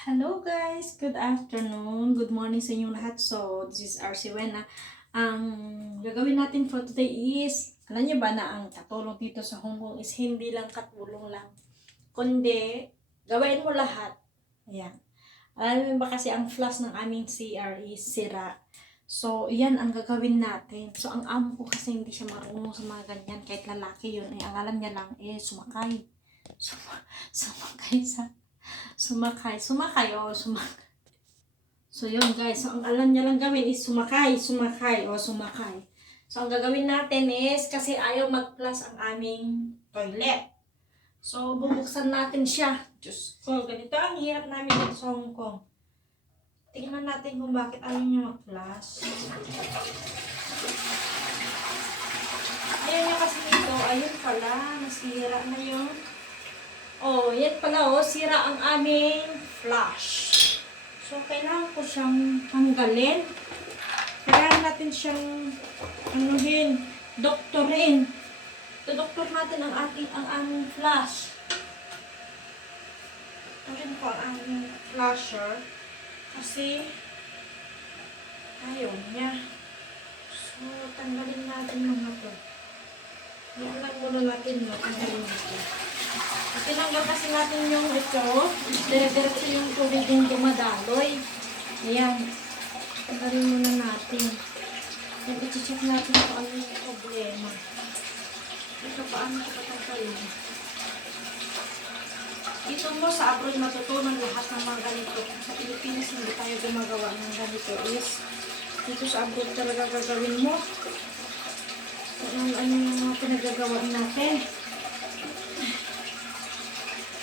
Hello guys! Good afternoon. Good morning sa inyong lahat. So, this is RC Wena. Ang gagawin natin for today is, alam niyo ba na ang katulong dito sa Hong Kong is hindi lang katulong lang, kundi gawin mo lahat. Ayan. Alam niyo ba kasi ang flash ng aming CR is sira. So, yan ang gagawin natin. So, ang amo ko kasi hindi siya marunong sa mga ganyan. Kahit lalaki yun, ang alam niya lang sumakay. Sumakay sa sumakay. So, yun guys. So, ang alam niya lang gawin is sumakay. So, ang gagawin natin is, kasi ayaw mag-plus ang aming toilet. So, bubuksan natin siya. Diyos ko, ganito ang hirap namin dito sa Hong Kong. Tingnan natin kung bakit ayaw niya mag-plus. Ayaw niya kasi dito. Ayun pala, nasira na yun. Oh, yan pala sira ang aming flash. So, kailangan ko siyang tanggalin. Kailangan natin siyang doktorin. Doktor natin ang aming flash. Doktorin ko ang aming flasher. Kasi, ayaw niya. So, tanggalin natin mga to. Yan lang muna natin, tanggalin natin. Tinanggal kasi natin yung ito, dire-diretso yung tubig yung dumadaloy. Ayan. Tanggalin muna natin. Then, i-check natin kung ano yung problema. Ito, paano ito patanggalin? Dito mo sa abroad matutunan lahat ng mga ganito. Sa Pilipinas, hindi tayo gumagawa ng ganito is, dito sa abroad talaga gagawin mo. Ano yung mga pinagagawa natin.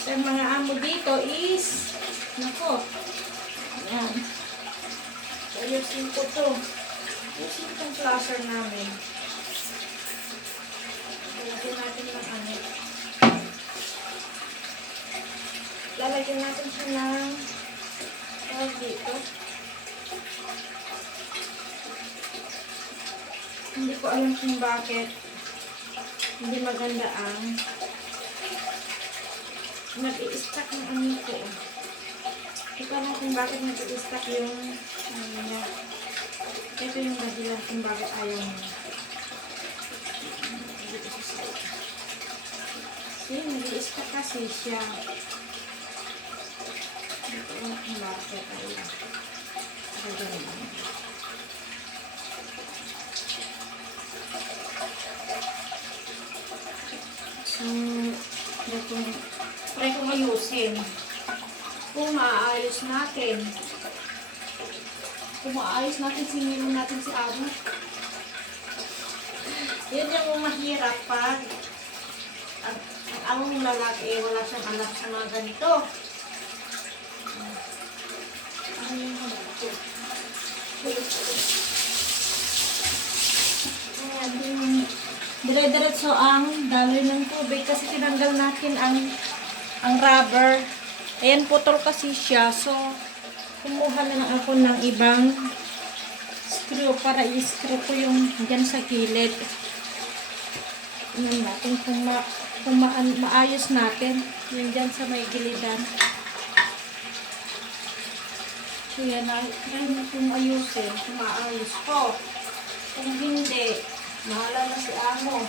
Ang mga amo dito is, nako, yan. So, ayusin ko to. Ayusin itong flasher namin. Lalagyan natin ng ano. Lalagyan natin siya ng tawag dito. Hindi ko alam kung bakit hindi maganda ang nag-i-stack ng ano ko. Ito natin bakit nag-i-stack yung ano niya. Ito yung dahilan kung bakit ayaw niya. See, nag-i-stack kasi siya. Ito lang kung bakit ayaw. So, try kong ayusin. Kung maayos natin. Sinilong natin si Amo. Yun yung mahirap pag ang among lalaki, wala siyang alam sa mga ganito. Ano yung ito? Ayan, dire-diretso ang daloy ng tubig kasi tinanggal natin ang rubber. Ayan, putol kasi siya. So, kumuha na lang ako ng ibang screw para i-screw ko yung dyan sa gilid. Tingnan natin kung maayos natin yung dyan sa may gilidan. So, yan na. Yan kung ayusin. Kung maayos ko. Kung hindi, mahala na si Amo.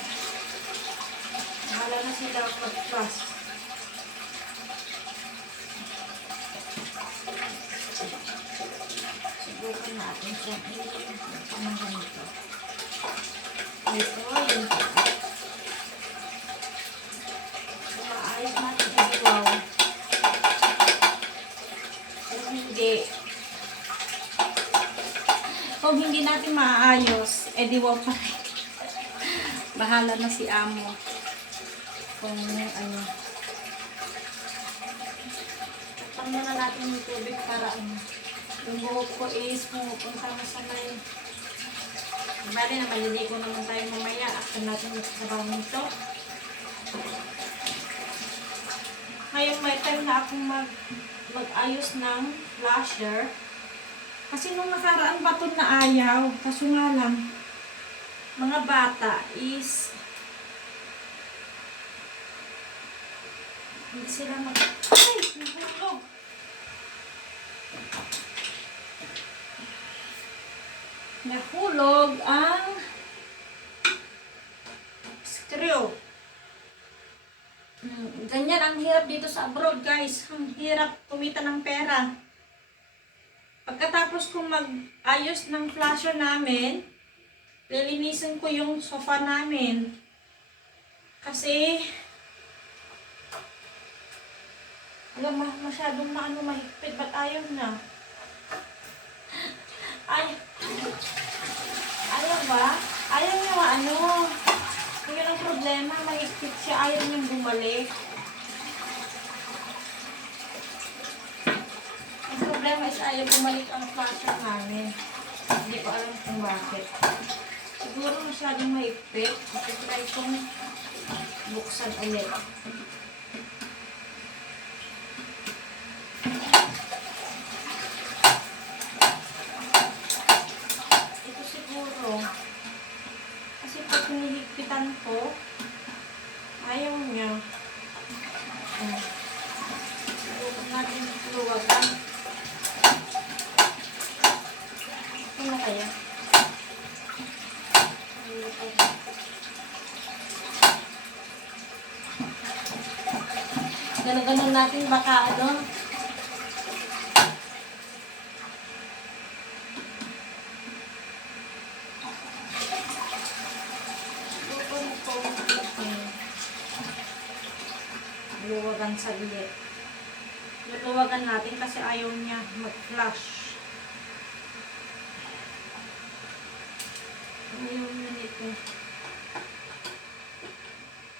Mahala na sila mag-plus. Subukan natin siya. Ano ganito? Ito, yun. Maayos natin ang wow. Kung hindi natin maayos, edi wow pa rin. Bahala na si Amo. Kung ano. Takpan na natin yung tubig para yung buhok ko is pumupunta na sa may. Bale na maliligo naman tayo mamaya after natin magsasabaw nito. Ngayon may time na akong mag-ayos ng flasher. Kasi nung nakaraan baton na ayaw. Kaso nga lang, mga bata is hindi sila ay! Nahulog! nahulog ang screw. Ganyan ang hirap dito sa abroad, guys. Ang hirap kumita ng pera. Pagkatapos kong mag-ayos ng flasher namin, lilinisin ko yung sofa namin. Kasi, alam, masyadong mahigpit. Ba't ayaw na? Ayaw ba? Ayaw niya yun ang problema, mahigpit siya, ayaw niyang bumalik. Ang problema is ayaw bumalik ang flasher namin. Hindi ko alam kung bakit. Siguro masyadong mahigpit. Try kong buksan ulit. Ito siguro. Kasi pag hinihigpitan ko, ayaw niya. Subukan natin luwagan. Ano kaya? Ganon-ganon natin baka luwagan saglit. Luwagan natin kasi ayaw niya mag-flash. Ayaw niya nito.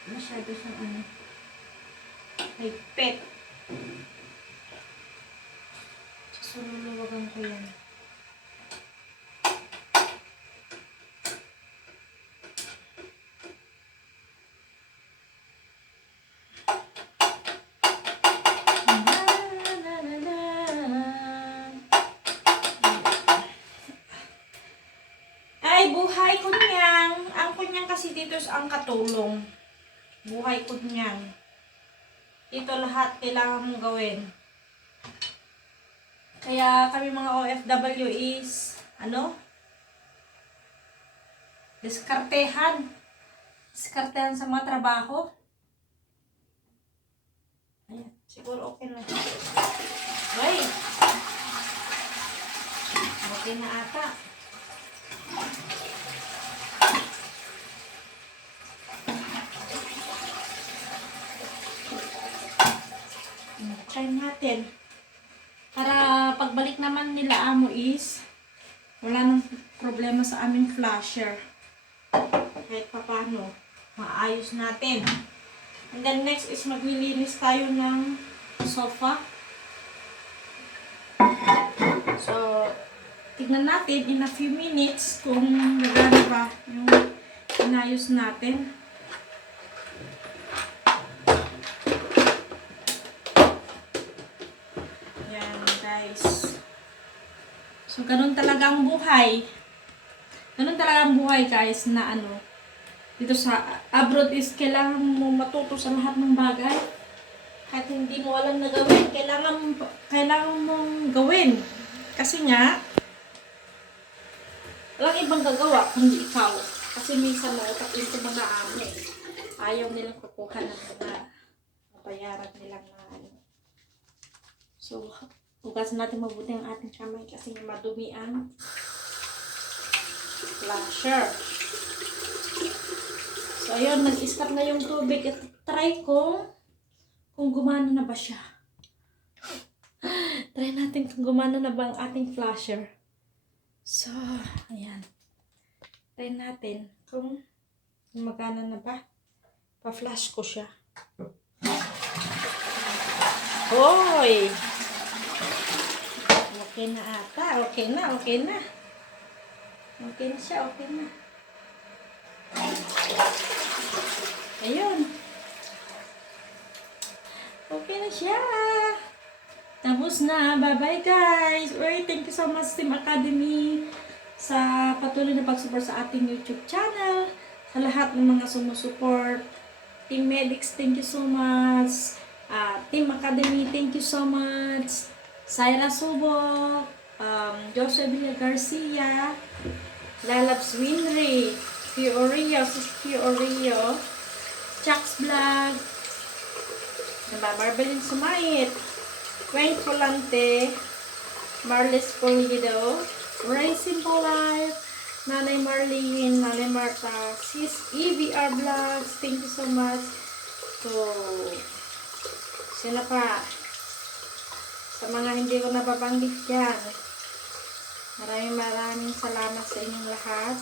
Masyado siyang higpit. So, luluwagan ko yan. Ay, buhay kunyang. Ang kunyang kasi dito ang katulong. Buhay kunyang. Dito lahat kailangan mong gawin. Kaya kami mga OFW is, diskartehan. Diskartehan sa mga trabaho. Ayan, siguro okay na. Ay! Okay na ata. Try natin. Para pagbalik naman nila amo is wala nang problema sa aming flasher. Kahit papano, maayos natin. And then next is maglilinis tayo ng sofa. So, tignan natin in a few minutes kung nagana ba yung inayos natin. Yan, guys. So, ganun talaga ang buhay. Ganun talaga ang buhay, guys, na dito sa abroad is kailangan mo matuto sa lahat ng bagay. Kahit hindi mo alam na gawin, kailangan mong gawin. Kasi nga, walang ibang gagawa kundi ikaw. Kasi minsan mautak din sa mga amo. Ayaw nilang kukuha ng mga bayaran nilang So, hugasan natin mabuti ang ating kamay kasi madumi ang flasher. So, ayun, nag-stop na yung tubig. At try kung gumana na ba siya. Try natin kung gumana na ba ang ating flasher. So, ayan. Try natin kung magana na ba. Pa-flash ko siya. Hoy! Okay na ata. Okay na. Okay na siya. Okay na. Ayun. Okay na siya. Tapos na. Bye-bye, guys. Alright, thank you so much, Team Academy, sa patuloy na pag-support sa ating YouTube channel. Sa lahat ng mga sumusuport. Team Medics, thank you so much. Team Academy, thank you so much. Syra Subok, Joseph Villa Garcia, Lalabs Winry, Fiorio, sis Fiorio, Chuck's Vlog, Marbelin Sumait, Wayne Colante, Marlis Polido, Ray Simple Life, Nanay Marlene, Nanay Marta, Sis EVR Vlogs, thank you so much. So, sila pa, sa mga hindi ko nababanggit dyan, maraming salamat sa inyong lahat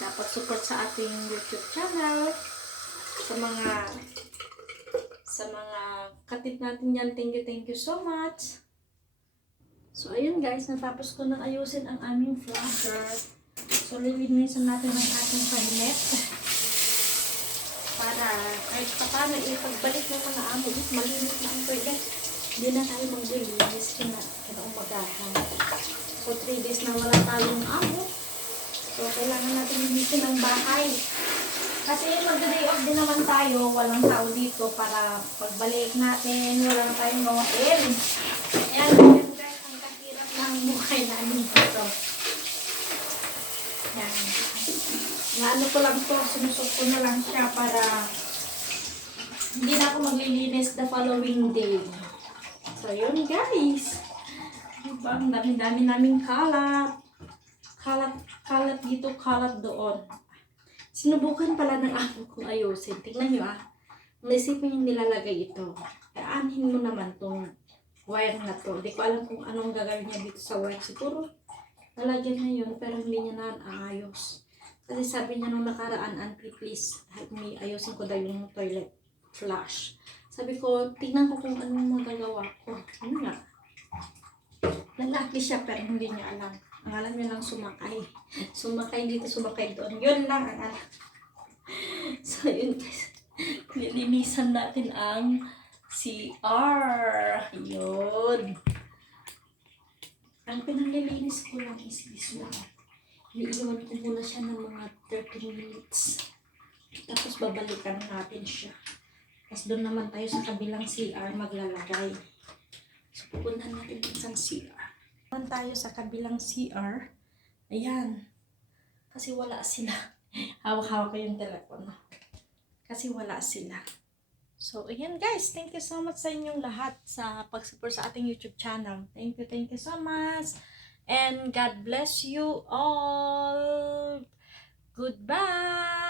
sa pag-support sa ating YouTube channel, sa mga katip natin yan, thank you so much. So, ayun guys, natapos ko nang ayusin ang aming flogger. So, lilinisan natin ang ating pahinet. Para kahit pa paano ipagbalik ng mga amo, malinis na ang toilet. Hindi na tayo maglilinis kinaumagahan. So, 3 days na wala tayong amo. So, kailangan natin linisin ang bahay. Kasi mag-day off din naman tayo, walang tao dito para pagbalik natin, wala na tayong gawain. Ayan, guys, ang kahirap ng buhay namin dito. Ayan. Naano ko lang to, sinusok ko na lang siya para hindi na ako maglilinis the following day. So, yun guys. Diba, ang dami-dami naming kalat. Kalat dito, kalat doon. Sinubukan pala ng amo kong ayusin. Tingnan nyo naisipin yung nilalagay ito. Aanhin mo naman tong wire na to. Hindi ko alam kung anong gagawin niya dito sa wire. Siguro, nalagyan na yun, pero hindi niya na aayos. Kasi sabi niya nung nakaraan, Auntie, please help me, ayusin ko daw yung toilet flush. Sabi ko, tingnan ko kung anong magagawa ko. Ano nga? Lalaki siya, pero hindi niya alam. Ang alam niya lang sumakay. Sumakay dito, sumakay doon. Yun lang ang alam. So, yun guys. Nilinisan natin ang CR. Yun. Ang pinanlilinis ko lang is this one. Iiwan ko muna siya ng mga 30 minutes. Tapos babalikan natin siya. Tapos doon naman tayo sa kabilang CR maglalagay. So, pupuntahan natin isang CR. Naman tayo sa kabilang CR. Ayan. Kasi wala sila. Hawak-hawak ko yung telepono. Kasi wala sila. So, ayan guys. Thank you so much sa inyong lahat sa pag-support sa ating YouTube channel. Thank you so much. And God bless you all. Goodbye.